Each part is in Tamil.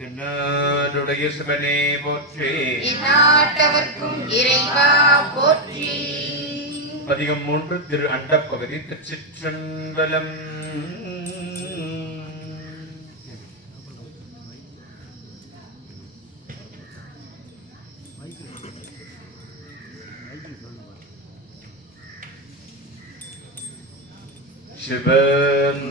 தென்னாடுடைய சிவனே போற்றி, நாட்டவர்க்கும் இறைவா போற்றி. பதிகம் 3 திரு அண்டப்பகுதி. திருச்சிற்றம்பலம். சிவன்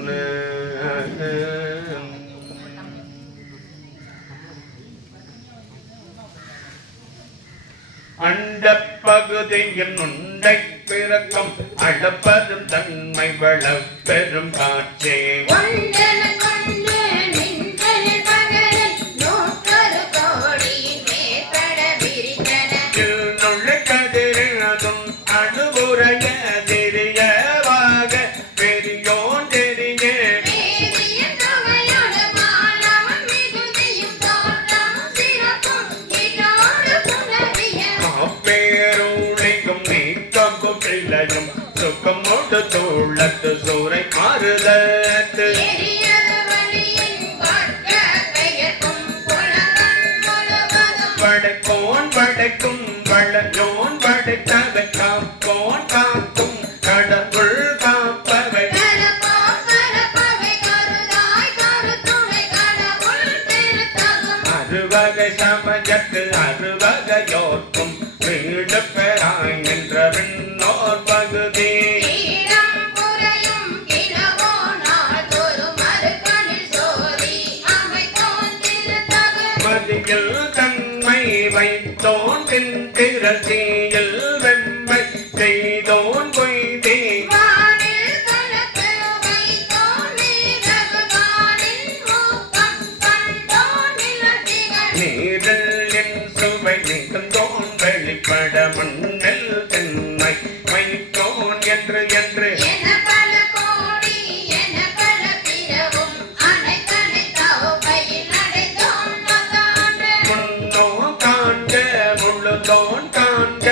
அண்டப்பகுதியின் உண்டை பிறக்கம் அளப்பதும் தன்மை வளப்பெரும் காட்சி கதிரினதும் அணுகுறைய தெரியவாக பெரியோன் தெரிய பேருளைக்கும் நீக்கம்பும் பிள்ளையும் சுக்கமோடு தோளத்து சூறை மாறுதத்து படைக்கோன் படைக்கும் வளயோன் படைத்தவை காப்போன் காக்கும் கடவுள் காப்பவை அறுவகை சமயத்து அறுவகையோர்க்கும் வீடு பெறாய் என்ற விண்ணோர் பகுதி மதியில் தன்மை வைத்தோன் திரசியில் வெம்மை செய்தோன் கொய்தே நீரில் சுவை நீக்கந்தோன் வெளிப்பட மண்ணில் தென்மை வைத்தோன் என்று என்று முன்னோ காண்க முழுதோன் காண்க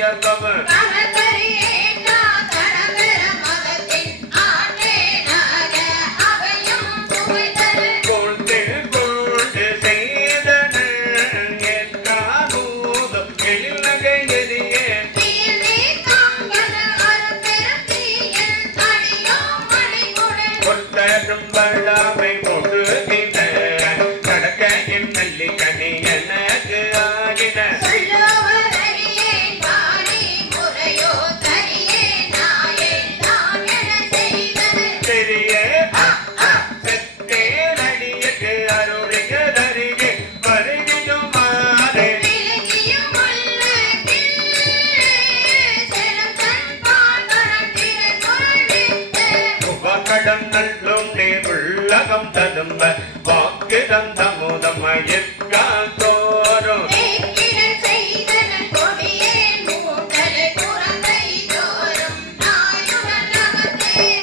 உயர்ந்தவ கொண்டு கொண்டு செய்தன என் காதூதம் எழில் நகை எதியே கொட்டரும் வளாமை கொடுகின கடக்க என் நல்லி கனி எனக்கு ஆகின தெரிய செத்தே நடியக்கு அருளிக தருகே வருகியும் மாறே முகக்கடம் நல்லும் நீர் உள்ளகம் ததும்ப வாக்கு தந்தமுதம் மயக்கால் தோறும்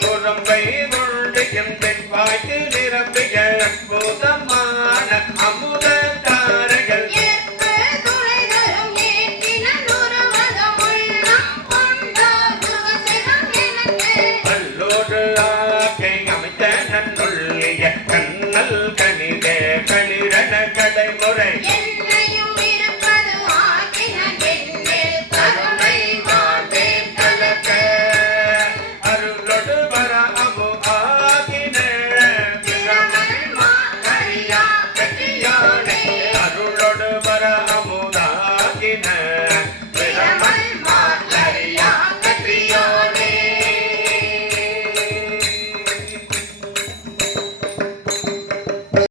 புறம்பை கொள்ளையும் தென்பாய்க்கு நிரம்பிய அற்புதமான அமுதத்தாரைகள் கல்லோடு ஆக்கை அமைத்த நன்னுள்ளிய கண்ணல் கனிதே களிரண கடைமுறை கருணை மாதே கலக்க அருளொடு வர அபு ஆகின பிரமன் கரியா கட்டியானே அருளொடு வர